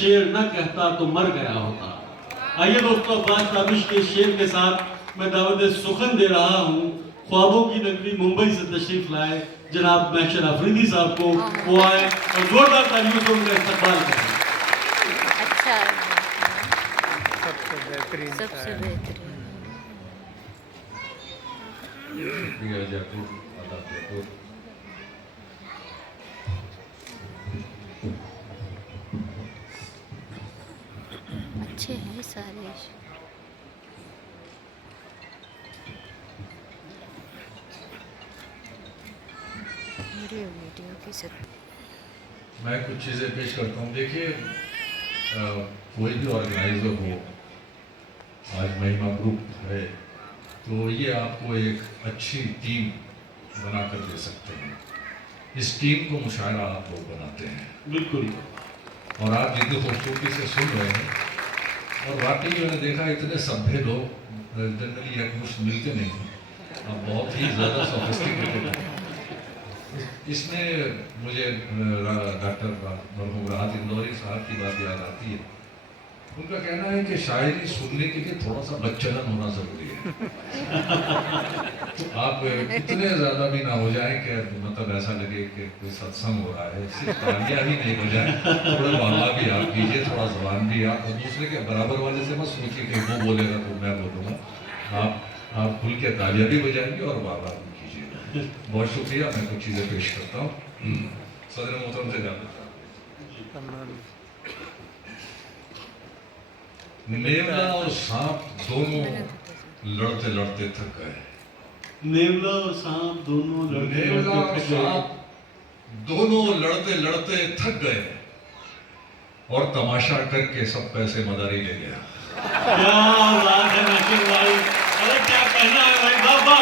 शेर न कहता तो मर गया होता। आइए दोस्तों, अब्बास ताबिश के शेर के साथ मैं दावत सुखन दे रहा हूँ ख्वाबों की नगरी मुंबई से तशरीफ लाए जनाब महशर अफरीदी साहब को। वो आए और जोरदार तालियों से उनका इस्तकबाल करें। अच्छा, सबसे बेहतरीन सबसे बेहतरीन। शुक्रिया जयपुर, आदाब जयपुर। अच्छे हैं सारे। वीडियो की सब मैं कुछ चीज़ें पेश करता हूँ। देखिए, कोई भी ऑर्गेनाइजर हो, आज महिमा ग्रुप है, तो ये आपको एक अच्छी टीम बना कर दे सकते हैं। इस टीम को मुशायरा आप लोग बनाते हैं बिल्कुल। और आप जितनी खूबसूरती से सुन रहे हैं, और वाकई मैंने देखा इतने सभ्य लोग जनरली यकमुश्त मिलते नहीं हैं, आप बहुत ही ज़्यादा सोफिस्टिकेटेड हैं। इसमें मुझे डॉक्टर मरहूम राहत इंदौरी साहब की बात याद आती है। उनका कहना है कि शायरी सुनने के लिए थोड़ा सा बच्चलन होना ज़रूरी है। तो आप इतने ज़्यादा भी ना हो जाए कि मतलब ऐसा लगे कि कोई सत्संग हो रहा है, सिर्फ तालियां ही नहीं बजाएं, थोड़ा वाला भी आप कीजिए, थोड़ा ज़बान भी आप, और दूसरे के बराबर वाले से मत सोचिए कि वो बोलेगा तो मैं बोलूँगा। आप खुल के तालियां भी बजाएंगे और वाला भी कीजिएगा। बहुत शुक्रिया। मैं कुछ चीज़ें पेश करता हूँ। सदर मोहतरम से जानना चाहता हूँ, नेवला और सांप दोनों लड़ते लड़ते थक गए। नेवला और सांप दोनों नेवला और सांप दोनों लड़ते लड़ते थक गए और तमाशा करके सब पैसे मदारी ले गया। क्या बात है नासिर भाई, अरे क्या कहना है भाई, बाबा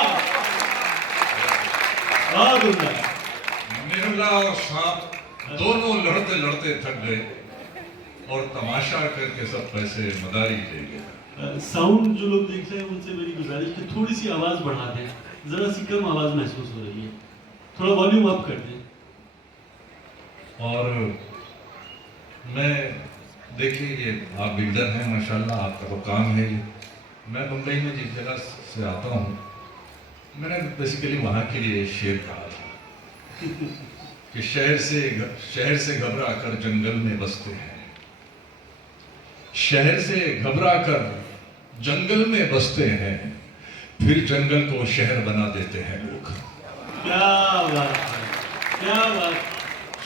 बहुत उम्दा। नेवला और सांप दोनों लड़ते लड़ते थक गए और तमाशा करके सब पैसे मदारी ले गया। साउंड जो लोग देख रहे हैं उनसे मेरी गुजारिश कि थोड़ी सी आवाज़ बढ़ा दें, ज़रा सी कम आवाज़ महसूस हो रही है, थोड़ा वॉल्यूम अप कर दें। और मैं, देखिए, ये आप बिल्डर हैं माशाल्लाह, आपका तो काम है ये। मैं मुंबई में जिस जगह से आता हूँ, मैंने बेसिकली वहाँ के लिए शेर कहा था कि शहर से घबरा कर जंगल में बसते हैं, शहर से घबरा कर जंगल में बसते हैं, फिर जंगल को शहर बना देते हैं लोग। क्या बात है, क्या बात।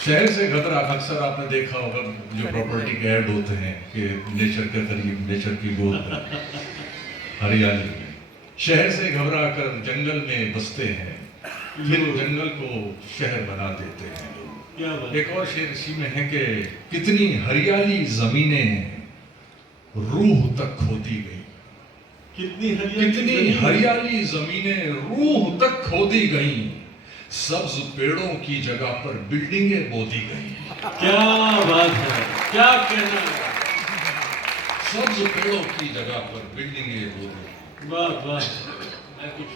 शहर से घबरा, अक्सर आपने देखा होगा जो प्रॉपर्टी के ऐड होते हैं कि नेचर के करीब, नेचर की गोद में, हरियाली में। शहर से घबरा कर जंगल में बसते हैं, फिर जंगल को शहर बना देते हैं लोग। क्या बात। एक और शेर इसी में है कि कितनी हरियाली जमीनें रूह तक खोदी गई, कितनी कितनी हरियाली जमीनें रूह तक खोदी गई, सब्ज पेड़ों की जगह पर बिल्डिंगें बोदी गई। क्या बात है, क्या कहना है। सब्ज पेड़ों की जगह पर बिल्डिंगें बोदी। वाह वाह। मैं कुछ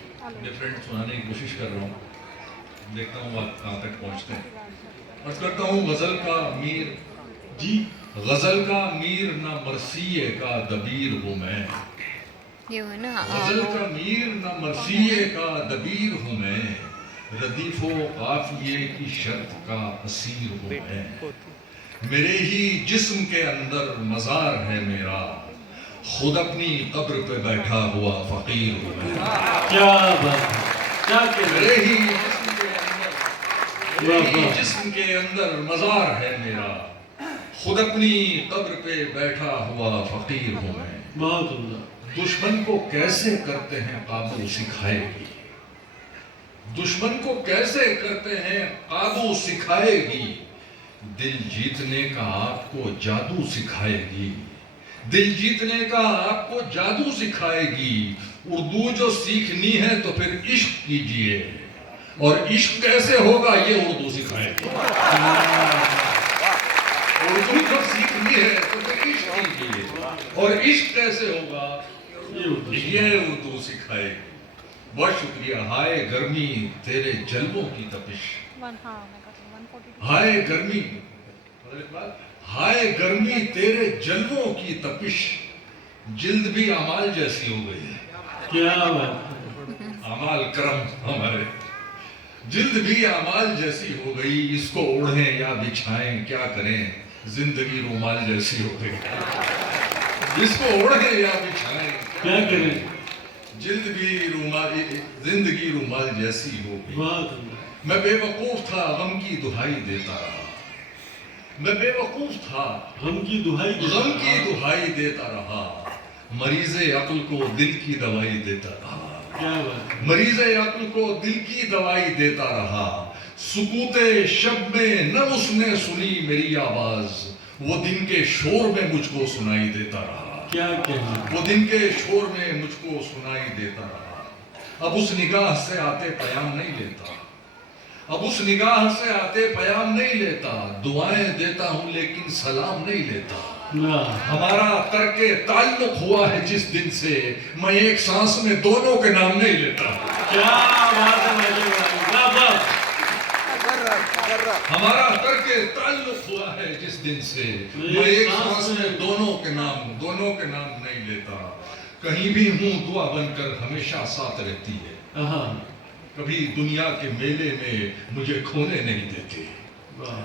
डिफरेंट सुनाने की कोशिश कर रहा हूँ, देखता हूँ आप कहाँ तक पहुँचते हैं। अर्ज करता हूँ, गजल का मीर जी, गजल का मीर ना मरसिए का दबीर हूँ मैं। ये है ना, गजल का मीर ना मरसिए का दबीर हूँ मैं, रदीफो काफिये की शर्त का असीर हूँ मैं। मेरे ही जिस्म के अंदर मजार है मेरा, खुद अपनी कब्र पे बैठा हुआ फकीर हूँ मैं। क्या बात है, क्या कहना है। मेरे ही जिस्म के अंदर मजार है मेरा, खुद अपनी कब्र पे बैठा हुआ फकीर हूँ मैं। बहुत उम्दा। दुश्मन को कैसे करते हैं काबू सिखाएगी, दुश्मन को कैसे करते हैं काबू सिखाएगी, दिल जीतने का आपको जादू सिखाएगी, दिल जीतने का आपको जादू सिखाएगी। उर्दू जो सीखनी है तो फिर इश्क कीजिए, और इश्क कैसे होगा ये उर्दू सिखाएगी। उर्दू जो सीखनी है तो फिर इश्क कीजिए, और इश्क कैसे होगा ये उर्दू सिखाएगी। बहुत शुक्रिया। हाय गर्मी तेरे जलवों की तपिश, हाय गर्मी, ہائے گرمی تیرے جلووں کی تپش، جلد بھی اعمال جیسی ہو گئی ہے. کیا بات ہے. اعمال کرم ہمارے، جلد بھی اعمال جیسی ہو گئی، اس کو اوڑھیں یا بچھائیں کیا کریں، زندگی رومال جیسی ہو گئی. اس کو اوڑھیں یا بچھائیں کیا کریں. جلد بھی رومال، زندگی رومال جیسی ہو گئی. بات. میں بے وقوف تھا غم کی دہائی دیتا رہا، میں بے وقوف تھا غم کی دہائی غم کی دہائی دیتا رہا، مریض عقل کو دل کی دوائی دیتا رہا. کیا بات. مریض عقل کو دل کی دوائی دیتا رہا. سکوت شب میں نہ اس نے سنی میری آواز، وہ دن کے شور میں مجھ کو سنائی دیتا رہا. کیا کہنا. وہ دن کے شور میں مجھ کو سنائی دیتا رہا. اب اس نگاہ سے آتے پیام نہیں لیتا، اب اس نگاہ سے آتے پیام نہیں لیتا. دعائیں دیتا ہوں لیکن سلام نہیں لیتا. ہمارا ترک تعلق ہوا ہے جس دن سے، میں ایک سانس میں دونوں کے نام نہیں لیتا. کیا بات ہے ماجد بھائی. واہ واہ. ہمارا ترک تعلق ہوا ہے جس دن سے، میں ایک سانس میں دونوں کے نام نہیں لیتا. کہیں بھی ہوں دعا بن کر ہمیشہ ساتھ رہتی ہے، کبھی دنیا کے میلے میں مجھے کھونے نہیں دیتی.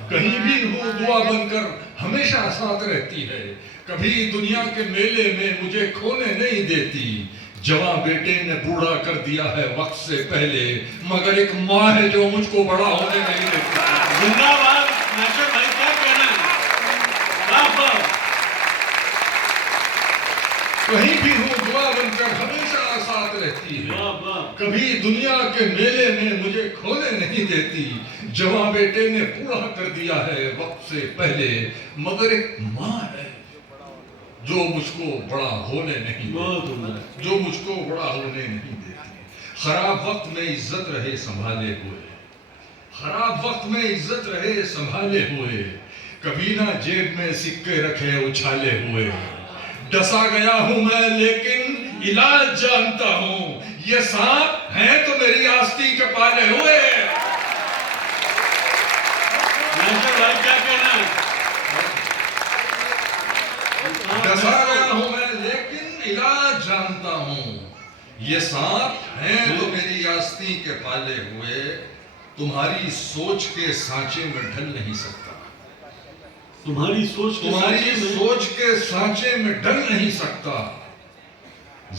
کہیں بھی ہوں دعا بن کر ہمیشہ ساتھ رہتی ہے، کبھی دنیا کے میلے میں مجھے کھونے نہیں دیتی. جوان بیٹے نے بوڑھا کر دیا ہے وقت سے پہلے، مگر ایک ماں ہے جو مجھ کو بڑا ہونے نہیں دیتی. زندہ باد ناصر بھائی. کیا کہنا ہے. واہ واہ. کہیں بھی ہوں دعا بن کر ہمیشہ ساتھ رہتی ہے، واہ واہ. کبھی دنیا کے میلے میں مجھے کھونے نہیں دیتی. جوان بیٹے نے بوڑھا کر دیا ہے وقت سے پہلے، مگر ایک ماں ہے جو مجھ کو بڑا ہونے نہیں دیتی. بہت عمدہ. جو مجھ کو بڑا ہونے نہیں دیتی. خراب وقت میں عزت رہے سنبھالے ہوئے، خراب وقت میں عزت رہے سنبھالے ہوئے، کبھی نہ جیب میں سکے رکھے اچھالے ہوئے. ڈسا گیا ہوں میں لیکن علاج جانتا ہوں، یہ سانپ ہیں تو میری آستین کے پالے ہوئے. ناصر بھائی کیا کہنا ہے. ڈسا گیا ہوں میں لیکن علاج جانتا ہوں، یہ سانپ ہیں تو میری آستین کے پالے ہوئے. تمہاری سوچ کے سانچے میں ڈھل نہیں سکتا، تمہاری سوچ کے سانچے میں ڈھل نہیں سکتا.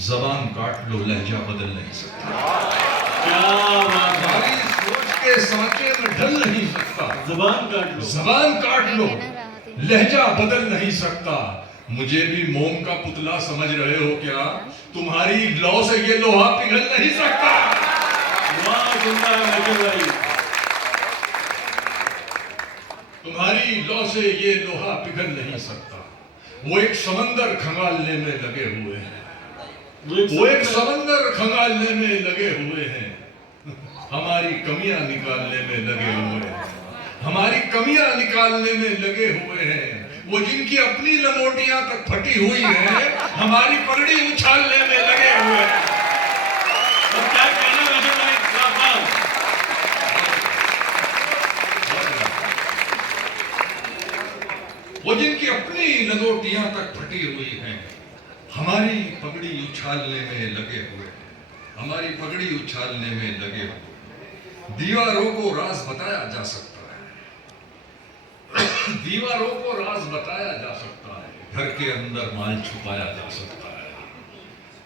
زبان کاٹ لو لہجہ بدل نہیں سکتا. کیا بات ہے. تمہاری سوچ کے سانچے میں ڈھل نہیں سکتا. زبان کاٹ لو. زبان کاٹ لو لہجہ بدل نہیں سکتا. مجھے بھی موم کا پتلا سمجھ رہے ہو کیا؟ تمہاری لو سے یہ لوہا پگھل نہیں سکتا. واہ زندہ ہے ناصر بھائی. تمہاری لو سے یہ لوہا پگھل نہیں سکتا. وہ ایک سمندر کھنگالنے میں لگے ہوئے ہیں، وہ ایک سمندر کھنگالنے میں لگے ہوئے ہیں. ہماری کمیاں نکالنے میں لگے ہوئے ہیں، ہماری کمیاں نکالنے میں لگے ہوئے ہیں. وہ جن کی اپنی لنگوٹیاں تک پھٹی ہوئی ہیں، ہماری پگڑی اچھالنے میں لگے ہوئے ہیں. اور کیا کہنا ناصر بھائی. واہ واہ. وہ جن کی اپنی لنگوٹیاں تک پھٹی ہوئی ہیں، ہماری پگڑی اچھالنے میں لگے ہوئے ہیں، ہماری پگڑی اچھالنے میں لگے ہوئے ہیں. دیواروں کو راز بتایا جا سکتا ہے، دیواروں کو راز بتایا جا سکتا ہے. گھر کے اندر مال چھپایا جا سکتا ہے،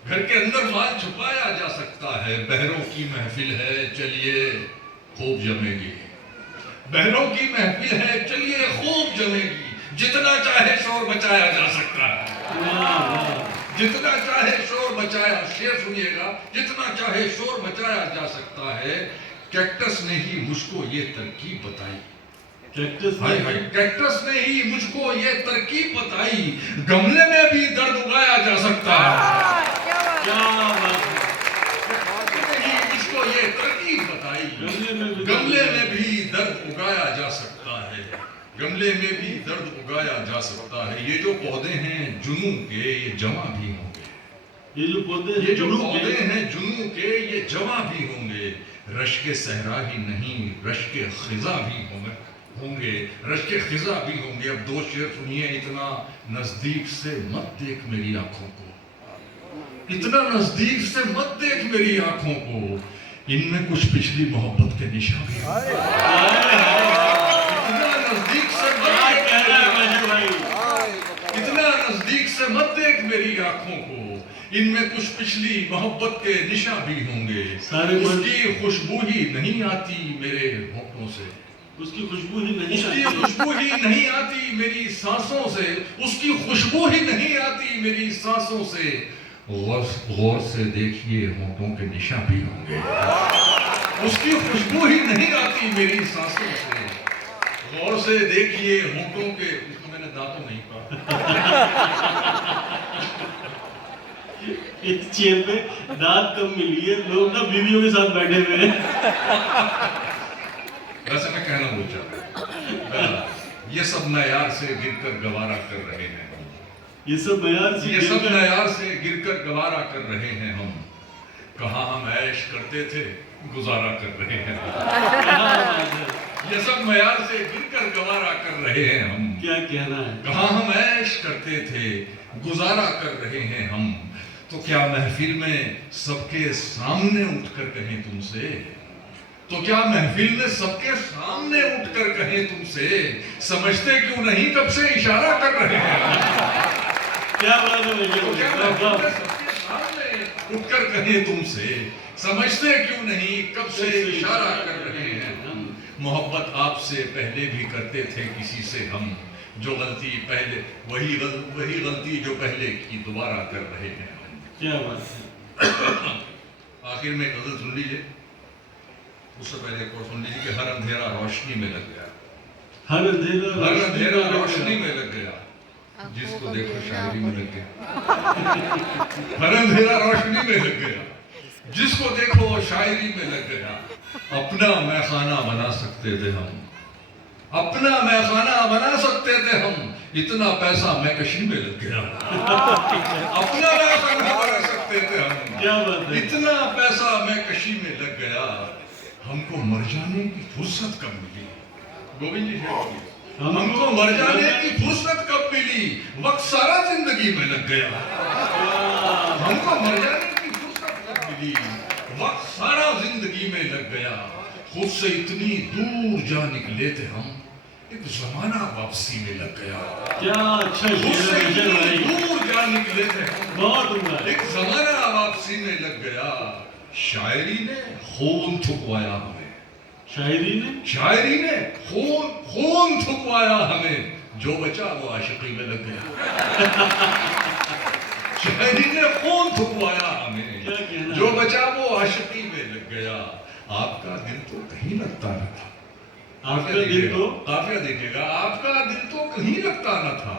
گھر کے اندر مال چھپایا جا سکتا ہے. بہروں کی محفل ہے چلیے خوب جمے گی، بہروں کی محفل ہے چلیے خوب جمے گی. جتنا چاہے شور مچایا جا سکتا ہے، جتنا چاہے شور مچایا. شعر سنیے گا. جتنا چاہے شور مچایا جا سکتا ہے. کیکٹس نے ہی مجھ کو یہ ترکیب بتائی، کیکٹس نے ہی مجھ کو یہ ترکیب بتائی. گملے میں بھی درد اگایا جا سکتا ہے. مجھ کو یہ ترکیب بتائی. گملے میں بھی درد اگایا جا سکتا ہے، گملے میں بھی درد اگایا جا سکتا ہے. یہ جو پودے ہیں جنوں کے یہ جمع بھی ہوں گے، یہ جو پودے ہیں جنوں کے یہ جمع بھی ہوں گے. رشک صحرا ہی نہیں رشک خزاں بھی ہوں گے. होंगे, रश्के खिजा भी होंगे। अब दो शेर सुनिए। इतना नजदीक से मत देख मेरी आंखों को, इतना नजदीक से मत देख मेरी आंखों को, इनमें कुछ पिछली मोहब्बत के निशान भी हैं। इतना नजदीक से मत देख माजिद भाई, इतना नजदीक से मत देख मेरी आंखों को, इनमें कुछ पिछली मोहब्बत के निशान भी होंगे। सारे उसकी खुशबू ही नहीं आती मेरे होठों से, उसकी खुशबू ही नहीं उसकी आती। खुशबू ही नहीं आती मेरी सांसों से, उसकी खुशबू ही नहीं आती मेरी सांसों से। गौर से देखिए होठों के निशान भी होंगे, उसकी खुशबू ही नहीं आती मेरी सांसों से। गौर से देखिए होठों के, इसको मैंने दांतों नहीं कहा। इस चेयर पे दांत कम मिली है, लोग ना बीवियों के साथ बैठे हुए हैं। वैसे मैं कहना भूल जाता, ये सब नयार से गिरकर गवारा कर रहे हैं, ये सब मयार से ये सब नयार से गिरकर गवारा कर रहे हैं हम। कहाँ हम ऐश करते थे, गुजारा कर रहे हैं। ये सब मयार से गिरकर गवारा कर रहे हैं हम। क्या कहना है। कहाँ हम ऐश करते थे, गुजारा कर रहे हैं हम। तो क्या महफिल में सबके सामने उठकर कहें तुमसे, तो क्या महफिल में सबके सामने उठकर कहें तुमसे, समझते क्यों नहीं कब से इशारा कर रहे हैं। क्या बात है भैया, तो क्या महफिल में सबके सामने उठकर कहें तुमसे, समझते क्यों नहीं कब से इशारा कर रहे हैं हम। मोहब्बत आपसे पहले भी करते थे किसी से हम, जो गलती पहले वही गलती जो पहले की दोबारा कर रहे हैं। क्या बात है। आखिर में गजल सुन लीजिए, उससे पहले एक और सुन लीजिए कि हर अंधेरा रोशनी में लग गया, हर अंधेरा रोशनी में लग गया, जिसको देखो शायरी में लग गया। हर अंधेरा रोशनी में लग गया, जिसको देखो शायरी में लग गया। अपना मैखाना बना सकते थे हम, अपना मैखाना बना सकते थे हम, इतना पैसा मैकशी में लग गया। अपना मैखाना बना सकते थे हम, क्या बात है। इतना पैसा मैकशी में लग गया। हमको मर जाने की फुर्सत कब मिली, गोविंद जी हमको मर जाने की फुर्सत कब मिली, वक्त सारा जिंदगी में लग गया। हमको मर जाने की फुर्सत कब मिली, वक्त सारा जिंदगी में लग गया। खुद से इतनी दूर जा निकले थे हम, एक जमाना वापसी में लग गया। क्या अच्छा खुद शेर से है विजय इतनी भाई, दूर जा निकले थे हम, बहुत उम्दा है। एक जमाना वापसी में लग गया। शायरी ने खून थुकवाया हमें, शायरी ने खून थुकवाया हमें, जो बचा वो आशिकी में लग गया। शायरी ने खून थुकवाया हमें, क्या कहना जो बचा वो आशिकी में लग गया। आपका दिल तो कहीं लगता न था, आपका दिल तो काफिया देखिएगा, आपका दिल तो कहीं लगता न था,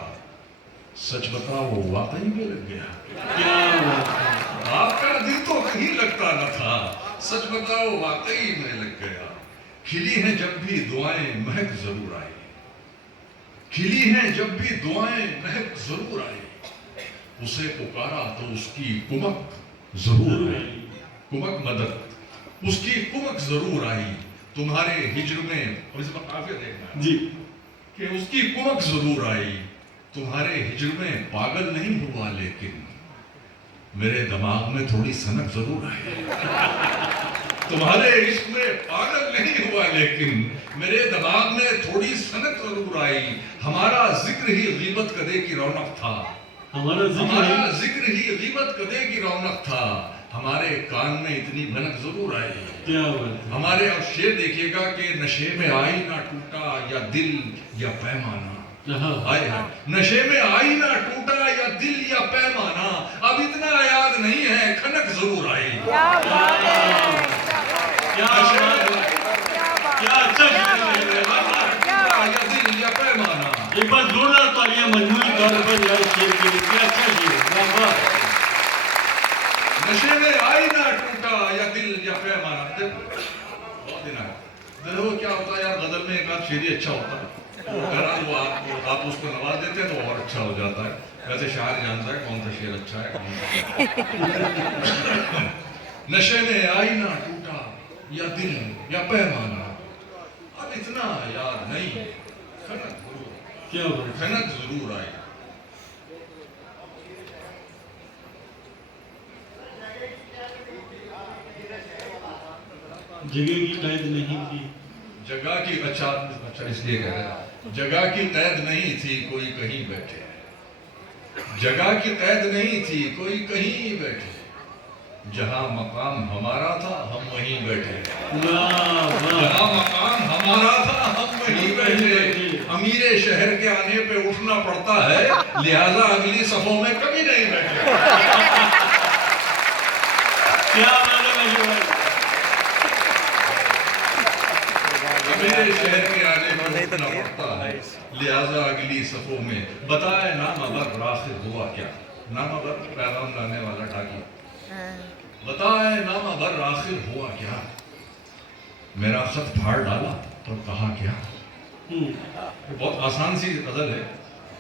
सच बताओ वाकई में लग गया। क्या बात है। आपका दिल तो कहीं लगता न था, सच बताओ वाकई में लग गया। खिली हैं जब भी दुआएं महक जरूर आई, खिली हैं जब भी दुआएं महक जरूर आई। उसे पुकारा तो उसकी कुमक जरूर आई, कुमक मदद उसकी कुमक जरूर आई। तुम्हारे हिज्र में, और इस वक्त काफिया देखना जी, कि उसकी कुमक जरूर आई। तुम्हारे हिज्र में पागल नहीं हुआ, लेकिन मेरे दिमाग में थोड़ी सनक जरूर आई। तुम्हारे इश्क में पागल नहीं हुआ, लेकिन मेरे दिमाग में थोड़ी सनक जरूर आई। हमारा जिक्र ही गीबत कदे की रौनक था, हमारा जिक्र ही गीबत कदे की रौनक था। हमारे कान में इतनी भनक जरूर आई। क्या बात है। हमारे अब शेर देखिएगा कि नशे में आई ना टूटा या दिल या पैमाना, आए नशे में आई ना टूटा या दिल या पैमाना, अब इतना याद नहीं है खनक जरूर आई। क्या अच्छा शेर है। या दिल या पैमाना। एक बार जोरदार तालियां मजबूरी तौर पर यार शेर के लिए, क्या अच्छा शेर है। वाह। नशे में आई ना टूटा या दिल या पैमाना। बहुत दिन आया देखो क्या होता है यार, गजल में एक आध शेर ही अच्छा होता है, वो आप उसको नवाज देते हैं तो और अच्छा हो जाता है। वैसे शायर जानता है कौन सा शेर अच्छा है कौन सा। नशे में आई ना टूटा या दिल या पैमाना, अब اتنا یاد نہیں، کیا ہو رہا کھنک ضرور آئی۔ جگہ کی قید نہیں تھی، جگہ کی اچھا اس لیے کہہ رہا جگہ کی قید نہیں تھی کوئی کہیں بیٹھے، جگہ کی قید نہیں تھی کوئی کہیں بیٹھے، جہاں مقام ہمارا تھا ہم وہیں بیٹھے، واہ واہ، جہاں مقام ہمارا تھا ہم وہیں بیٹھے، امیر شہر کے آنے پہ اٹھنا پڑتا ہے لہذا اگلی صفوں میں کبھی نہیں بیٹھے۔ کیا مانا ہے بھائی؟ امیر شہر کے آنے پہ اٹھنا پڑتا ہے لہذا اگلی صفوں میں، بتائے نامور آخر ہوا کیا، نامور پیغام لانے والا ڈاکی، بتائے نامور آخر ہوا کیا، میرا خط پھاڑ ڈالا تو کہا کیا۔ بہت آسان سی غزل ہے،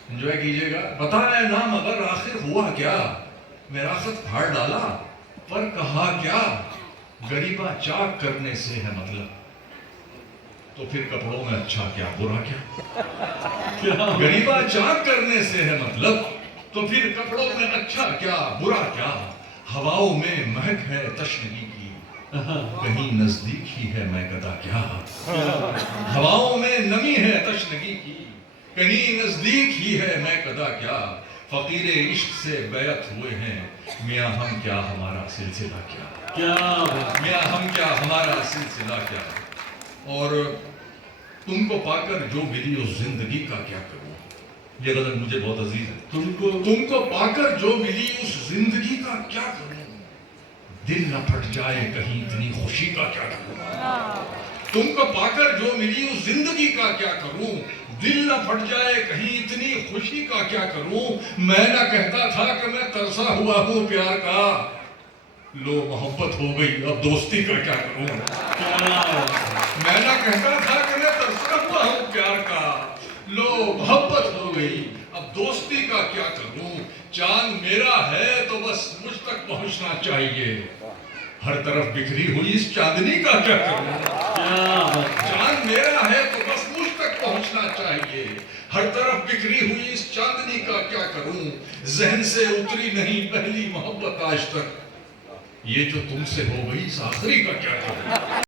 انجوائے کیجئے گا۔ بتائے نامور آخر ہوا کیا، میرا خط پھاڑ ڈالا پر کہا کیا، غریبہ چاک کرنے سے ہے مطلب تو پھر کپڑوں میں اچھا کیا برا کیا، غریبہ چاک کرنے سے ہے مطلب تو پھر کپڑوں میں اچھا کیا برا کیا، ہواؤں میں مہک ہے تشنگی کی کہیں نزدیک ہی ہے میں گدا کیا، ہواؤں میں نمی ہے تشنگی کی کہیں نزدیک ہی ہے میں گدا کیا، فقیر عشق سے بیعت ہوئے ہیں میاں ہم کیا ہمارا سلسلہ کیا، میاں ہم کیا ہمارا سلسلہ کیا، اور تم کو پا کر جو ملی اس زندگی کا کیا کروں، یہ غزل مجھے بہت عزیز ہے، تم کو پا کر جو ملی اس زندگی کا کیا کروں، دل نہ پھٹ جائے کہیں اتنی خوشی کا کیا کروں، تم کو پا کر جو ملی اس زندگی کا کیا کروں، دل نہ پھٹ جائے کہیں اتنی خوشی کا کیا کروں، میں نہ کہتا تھا کہ میں ترسا ہوا ہوں پیار کا، لو محبت ہو گئی اب دوستی کا کیا کروں، میں نہ کہتا تھا کہ میں ترسا ہوا ہوں پیار کا، لو محبت ہو گئی اب دوستی کا کیا کروں، چاند میرا ہے تو بس مجھ تک پہنچنا چاہیے، ہر طرف بکھری ہوئی اس چاندنی کا کیا کروں، چاند میرا ہے تو بس مجھ تک پہنچنا چاہیے، ہر طرف بکھری ہوئی اس چاندنی کا کیا کروں، ذہن سے اتری نہیں پہلی محبت آج تک، یہ جو تم سے ہو گئی اس آخری کا کیا کروں،